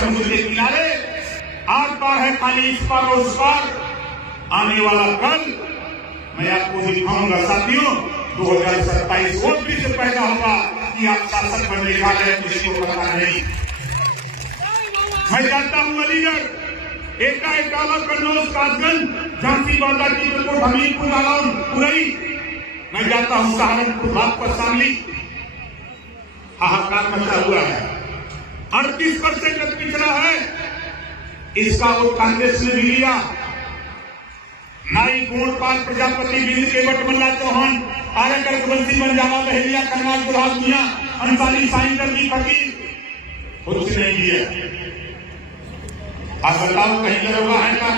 समुद्र के किनारे, आर पार है खाली इस पार और उस पार। आने वाला कल मैं आपको दिखाऊंगा साथियों, 2027 वोट भी से पैदा होगा कि आप शासक बनने जा रहे हैं, किसी को पता नहीं। मैं जानता हूं अलीगढ़, एकाएक डाला कन्नौज, कासगंज, झांसी, बांदा, टीकमगढ़, हमीरपुर, जालौन, उरई, मैं जानता हूं सहारनपुर, बागपत, शामली, हाहाकार मचा हुआ है। 38% पिछड़ा है, इसका वोट कांग्रेस ने भी लिया। नाई, गोंडपाल, प्रजापति, बिंद, केवट, मल्ला, चौहान, आर्यकर, रघुवंशी, बंजारा, बहेलिया, करनाल, गुलाब, मियां, अंसारी, साइंदर, फकीर, कुछ नहीं दिया। आप बताओ कहीं दरोगा है क्या,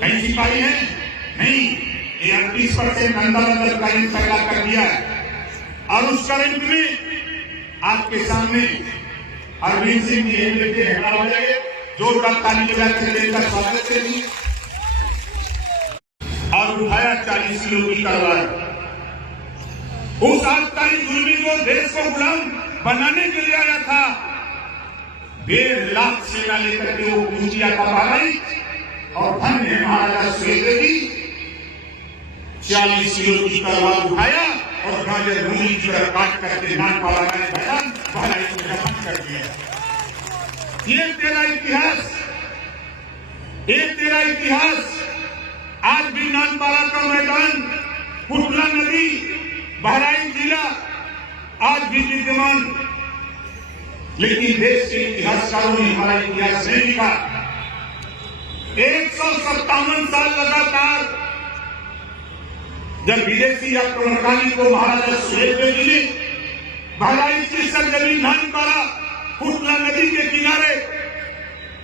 कहीं सिपाही है? नहीं। ये 38% अंदर करंट पैदा कर दिया है। और उस करंट में आपके सामने अरविंद सिंह जी लेके खड़ा हो जाए, जोरदार ताली बजाकर इनका स्वागत करेंगे। और उठाया 40 किलो की तलवार। उस आतताई जुर्मी को देश को गुलाम बनाने के लिए आया था। 1.5 लाख सेना लेकर के वो कुंजिया का पालाई और धन्य है महाराजा सुहेलदेव जी, 40 किलो की तलवार उठाया और गाजर मूली की तरह काट करके नानपाड़ा में मैदान बहराइच में दफन कर दिया। ये तेरा इतिहास, ये तेरा इतिहास। आज भी नानपाड़ा का मैदान, कुटला नदी, बहराइच जिला आज भी विद्यमान, लेकिन देश के इतिहासकारों ने हमारा इतिहास नहीं लिखा। 157 साल लगातार जब विदेशी आक्रमणकारी को महाराजा सुहेलदेव जी ने बहराइच की सरजमीन नानपाड़ा, कुटला नदी के किनारे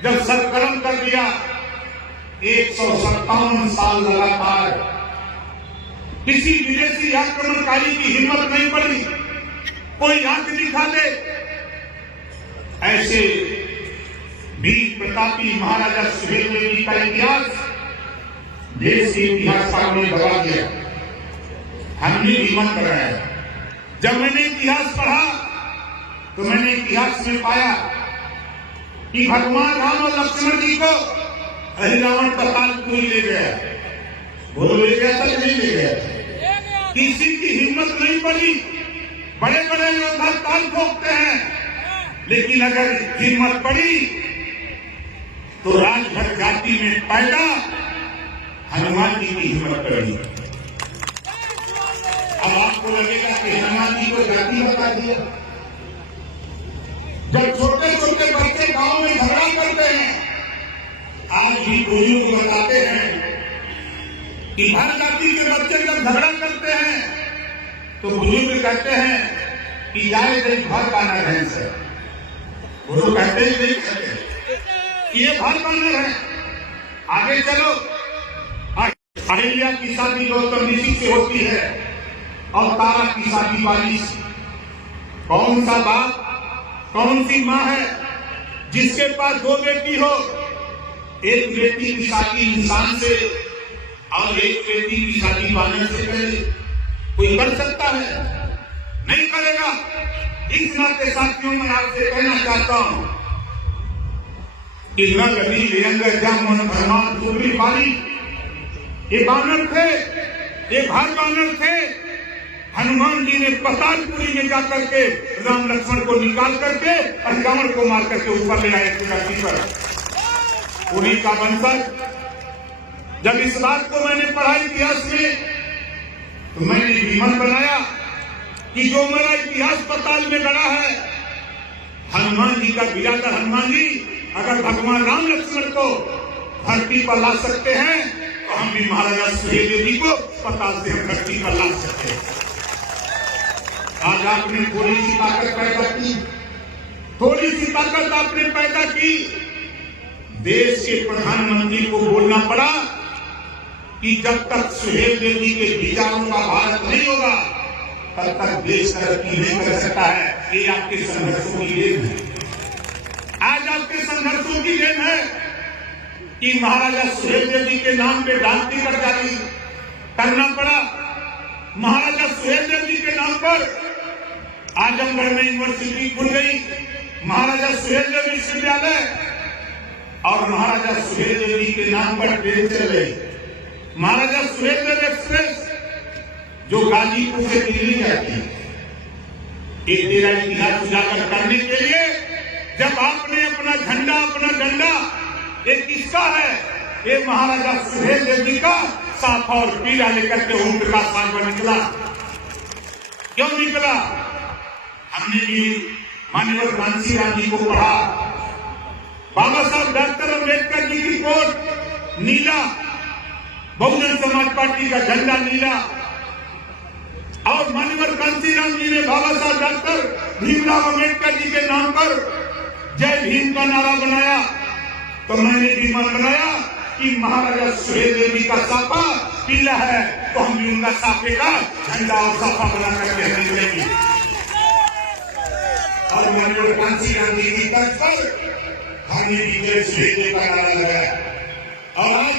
जब सरगर्म कर दिया, 157 साल लगातार किसी विदेशी आक्रमणकारी की हिम्मत नहीं पड़ी कोई आंख दिखा दे। ऐसे वीर प्रतापी महाराजा सुहेलदेव जी का इतिहास देश के इतिहासकारों ने दबा दिया, हमने हिम्मत कराया। जब मैंने इतिहास पढ़ा तो मैंने इतिहास में पाया कि भगवान राम और लक्ष्मण जी को रावण पातालपुरी ले गया, वो ले गया था, नहीं ले गया। किसी की हिम्मत नहीं पड़ी। बड़े बड़े योद्धा ताल ठोकते हैं, लेकिन अगर हिम्मत पड़ी तो राजभर जाति में पैदा हनुमान जी की हिम्मत पड़ी। अब आपको लगेगा कि हनुमान जी को जाति बता दिया। जब छोटे छोटे बच्चे गांव में झगड़ा करते हैं, आज भी बुजुर्ग बताते हैं कि हर जाति के बच्चे जब झगड़ा करते हैं तो बुजुर्ग कहते हैं कि जाए देख घर पाना है से, वो तो कहते ही नहीं कहते ये घर पाना है। आगे चलो, अहिल्या की शादी गौतम ऋषि से होती है और तारा की शादी बाली से। कौन सा बाप, कौन सी माँ है जिसके पास 2 बेटी हो? एक बेटी की शादी इंसान से और एक बेटी की शादी बानर से करे? कोई कर सकता है? नहीं करेगा। इस नाते साथियों में आपसे कहना चाहता हूं कि न गली लेंगे जामन भरमान सुबरी पाली, ये बानर थे, ये भाई बानर थे। हनुमान जी ने पातालपुरी में जाकर के राम लक्ष्मण को निकाल करके और रावण को मार करके ऊपर ले आए धरती पर। उन्हीं का वंशज। जब इस बात को मैंने पढ़ा इतिहास में तो मैंने विमन बनाया कि जो मेरा इतिहास पाताल में गड़ा है, हनुमान जी का बिरादर हनुमान जी अगर भगवान राम लक्ष्मण को धरती पर ला सकते हैं तो हम भी महाराजा सुहेलदेव जी को पाताल से हम धरती पर ला सकते हैं। आज आपने थोड़ी सी ताकत पैदा की, थोड़ी सी ताकत आपने पैदा की। देश के प्रधानमंत्री को बोलना पड़ा कि जब तक सुहेलदेव जी के विचारों का भारत नहीं होगा तब तक देश तरक्की नहीं कर सकता है। ये आपके संघर्षों की देन है। आज आपके संघर्षों की देन है कि महाराजा सुहेलदेव जी के नाम पे डाक टिकट जारी करना पड़ा। महाराजा सुहेलदेव जी के नाम पर आजमगढ़ में यूनिवर्सिटी खुल गई, महाराजा सुहेलदेव विश्वविद्यालय। और महाराजा सुहेलदेव जी के नाम पर ट्रेन चल रही। महाराजा सुहेलदेव एक्सप्रेस जो गाजीपुर से दिल्ली जाती है। ये तेरा इतिहास उजागर करने के लिए जब आपने अपना झंडा अपना डंडा ये किसका है? ये महाराजा सुहेलदेव जी का साफा और पीला लेकर के ओम प्रकाश पर निकला। क्यों निकला? हमने भी माननीय कांशीराम जी को पढ़ा। बाबा साहब डॉक्टर अम्बेडकर जी की कोट नीला, बहुजन समाज पार्टी का झंडा नीला, और माननीय कांशीराम जी ने बाबा साहब डॉक्टर भीमराव अम्बेडकर जी के नाम पर जय भीम का नारा बनाया। तो मैंने भी मन बनाया कि महाराजा सुहेलदेव जी का साफा पीला है तो हम भी उनका साफे का झंडा और साफा बना करके निकलेंगे। और माननीय कांशीराम जी की तर्ज पर हमने भी जय सुहेलदेव का नारा लगाया। और आज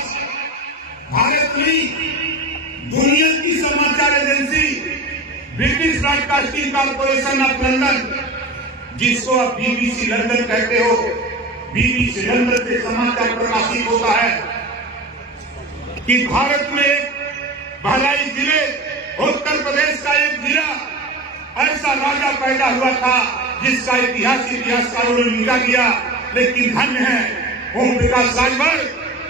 भारत में दुनिया की समाचार agency British broadcasting corporation of London, जिसको आप बीबीसी लंदन कहते हो, बीबीसी लंदन से समाचार प्रकाशित होता है कि भारत में एक बहलाई जिले उत्तर प्रदेश का एक जिला ऐसा राजा पैदा हुआ था जिसका इतिहासकारों ने मिटा दिया। लेकिन धन्य है ओम प्रकाश राजभर,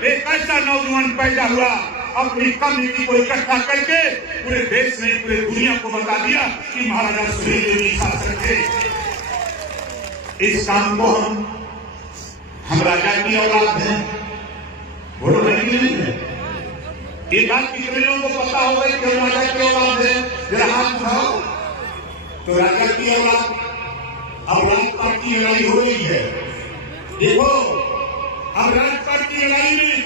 एक ऐसा नौजवान पैदा हुआ अपनी कम्युनिटी को इकट्ठा करके पूरे देश में पूरे दुनिया को बता दिया कि महाराजा सुहेलदेव जी शासक थे। इस काम को हम राजा की औलाद हैं, बोलो नहीं है। ये बात कितने लोगों को पता होगा कि हम राजा की औलाद है? जरा हाथ उठाओ। तो राजा की औलाद अब राजपाट की लड़ाई हो रही है। देखो अब राजपाट की लड़ाई में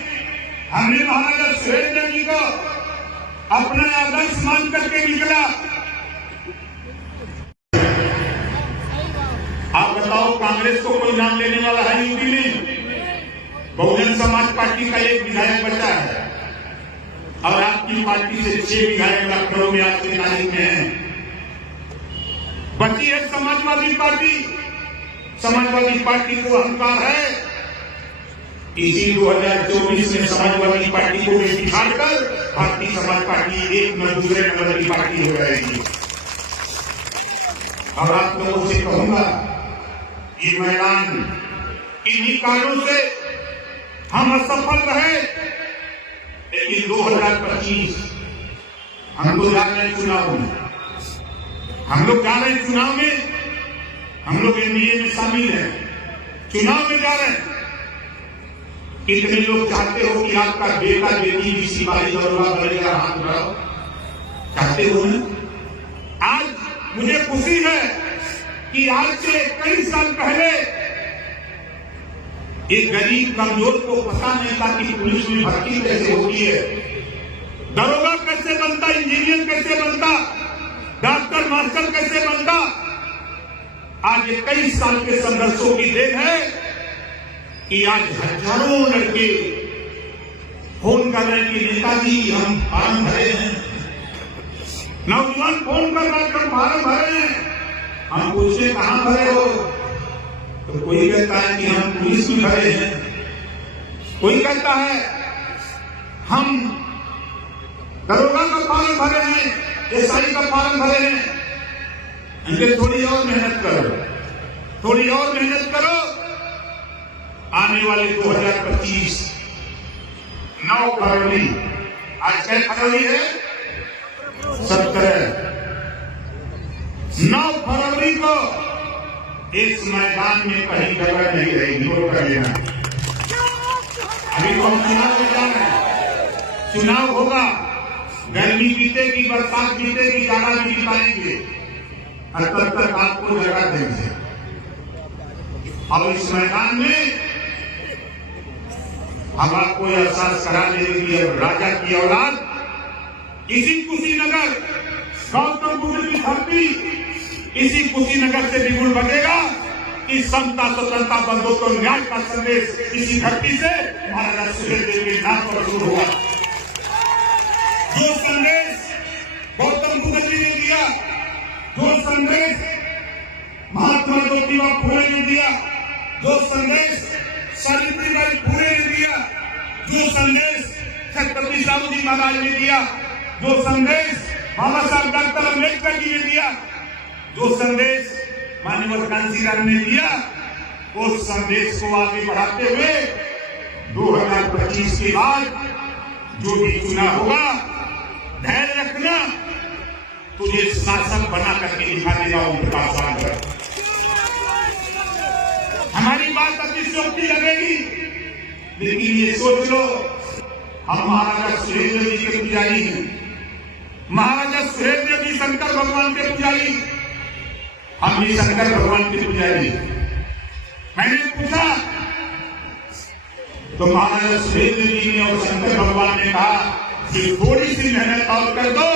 हमने महाराजा सुहेलदेव जी को अपना आदर्श मान करके निकला। आप बताओ कांग्रेस को कोई नाम लेने वाला है यूपी में? बहुजन समाज पार्टी का एक विधायक बचा है और आपकी पार्टी से 6 विधायक लखनऊ में आज की तारीख में है। बची है समाजवादी पार्टी। समाजवादी पार्टी को अहंकार है इसी 2024 में समाजवादी पार्टी को बिठाकर भारतीय समाज पार्टी एक न दूसरे नंबर की पार्टी हो जाएगी। और आप लोगों से कहूंगा ये मैदान इन्हीं कारणों से हम असफल रहे। लेकिन 2025 हम लोग जा रहे हैं चुनाव में, हम लोग जा रहे हैं चुनाव में, हम लोग एनडीए में शामिल हैं, चुनाव में जा रहे हैं। कितने लोग चाहते हो कि आपका बेटा बेटी भी सिपाही दरोगा बनेगा? हाथ उठाओ। चाहते हो ना? आज मुझे खुशी है कि आज से कई साल पहले एक गरीब कमजोर को पता नहीं था कि पुलिस में भर्ती कैसे होती है, दरोगा कैसे बनता, इंजीनियर कैसे बनता, डॉक्टर मास्टर कैसे बनता। आज ये कई साल के संघर्षों की देन है कि आज हजारों लड़के फोन कर रहे हैं कि नेताजी हम फार्म भरे हैं। नौजवान फोन कर रहे हैं हम फार्म भरे हैं। हम पूछे कहां भरे हो? तो कोई कहता है कि हम पुलिस में भरे हैं, कोई कहता है हम दरोगा का फॉर्म भरे हैं, एसआई का फॉर्म भरे हैं। इनके थोड़ी और मेहनत करो, थोड़ी और मेहनत करो। आने वाले 2025 9 फरवरी, आज क्या फरवरी है? 17 9 फरवरी को इस मैदान में कहीं जगह नहीं रहेगी। नोट कर लेना। अभी तो हम चुनाव में जा रहे हैं, चुनाव होगा, गर्मी बीतेगी, बरसात बीतेगी, जाड़ा भी बिताएंगे और तब तक आपको जगह देंगे। अब इस मैदान में हम आपको एहसास करा देंगे कि अब राजा की औलाद इसी कुशीनगर, गौतम बुद्ध की धरती, इसी कुशीनगर से बिगुल बनेगा कि समता, स्वतंत्रता, बंधुत्व, न्याय का संदेश इसी धरती से महाराजा सुहेलदेव के नाम पर शुरू हुआ। जो संदेश गौतम बुद्ध जी ने दिया, जो संदेश महात्मा ज्योतिबा फुले ने दिया, जो संदेश सावित्रीबाई फुले ने दिया, जो संदेश छत्रपति साहू जी महाराज ने दिया, जो संदेश बाबा साहब डॉक्टर अम्बेडकर जी ने दिया, जो संदेश माननीय कांशीराम ने दिया, उस संदेश को आगे बढ़ाते हुए 2025 के बाद जो भी चुनाव होगा, धैर्य रखना, तुझे शासक बना करके दिखा देगा उनके पास। हमारी बात अतिशयोक्ति लगेगी, लेकिन ये सोच लो, हम महाराजा सुहेलदेव जी के पुजारी हैं। महाराजा सुहेलदेव जी शंकर भगवान के पुजारी, हम भी शंकर भगवान के पुजारी। मैंने पूछा तो महाराजा सुहेलदेव जी ने और शंकर भगवान ने कहा कि थोड़ी सी मेहनत और कर दो।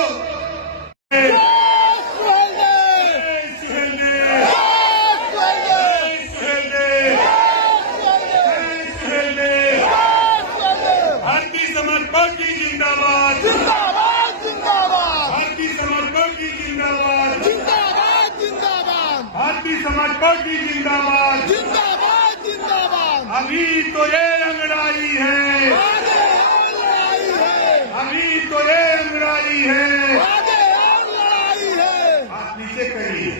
पार्टी जिंदाबाद, जिंदाबाद जिंदाबाद, भारतीय समाज पार्टी जिंदाबाद, जिंदाबाद जिंदाबाद, भारतीय समाज पार्टी जिंदाबाद, जिंदाबाद जिंदाबाद। अभी तो ये अंगड़ाई है, आगे और लड़ाई है, अभी तो ये अंगड़ाई है, आगे और लड़ाई है। आप नीचे करिए।